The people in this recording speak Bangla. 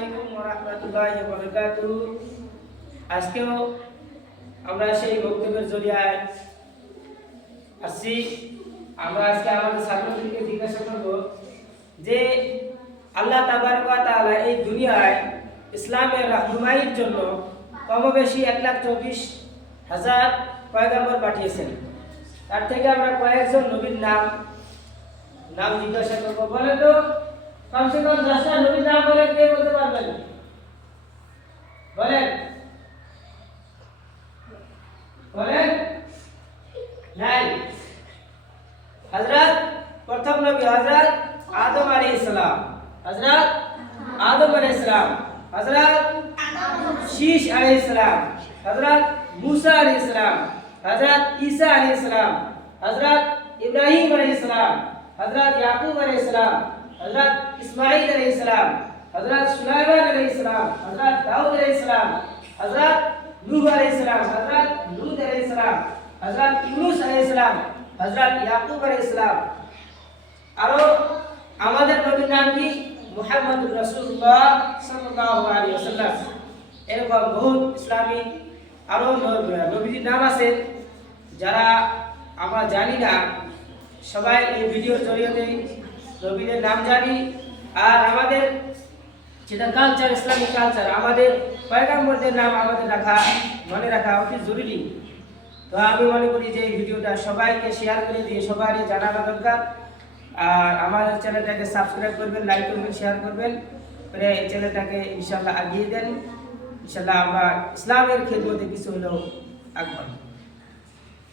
আলাইকুম ওয়া রাহমাতুল্লাহি ওয়া বারাকাতুহু। আজকেও আমরা সেই বক্তব্যের জরিয়ায় আসছি। আমরা আজকে আমাদের ছাত্রদেরকে জিজ্ঞাসা করব যে আল্লাহ তাবারক ওয়া তাআলা এই দুনিয়ায় ইসলামের রাহনুমাইয়ের জন্য কমবেশি 1,24,000 পয়গম্বর পাঠিয়েছেন। তার থেকে আমরা কয়েকজন নবীর নাম জিজ্ঞাসা করবো। বলেন তো কমসে কম 10টা নবীর নাম বলে কে বলতে পারবেন? বলেন বলেন। নাই। হযরত প্রথম নবী হযরত আদম আলাইহিস সালাম, হযরত আদম আলাইহিস সালাম, হযরত শীশ আলাইহিস সালাম, হযরত मूसा আলাইহিস সালাম, হযরত ঈসা আলাইহিস সালাম, হযরত ইব্রাহিম আলাইহিস সালাম, হযরত ইয়াকুব আলাইহিস সালাম, হযরত ইসমাঈল আলাইহিস সালাম, হযরত সুলাইমান আলাইহিস সালাম, হযরত দাউদ আলাইহিস সালাম, হযরত নূহ আলাইহিস সালাম, হযরত লূত আলাইহিস সালাম, হযরত ইউনূস আলাইহিস সালাম, হযরত ইয়াকুব আলাইহিস সালাম। আর আমাদের নবীর নাম কি? মুহাম্মদুর রাসূলুল্লাহ সাল্লাল্লাহু আলাইহি ওয়াসাল্লাম। এরকম বহু ইসলামী আরো নবীর নাম আছে যারা আমরা জানি না। সবাই এই ভিডিওর জরিয়াতে নবীদের নাম জানি। আর আমাদের যেটা কালচার, ইসলামিক কালচার, আমাদের পয়গম্বরদের নাম আমাদের মনে রাখা অতি জরুরি। তো আমি মনে করি যে এই ভিডিওটা সবাইকে শেয়ার করে দিয়ে সবারই জানানো দরকার। আর আমাদের চ্যানেলটাকে সাবস্ক্রাইব করবেন, লাইক করবেন, শেয়ার করবেন, মানে এই চ্যানেলটাকে ইনশাআল্লাহ আগিয়ে দেন। ইনশাআল্লাহ আমরা ইসলামের খেদমতে কিছু হলেও আগবাড়ব।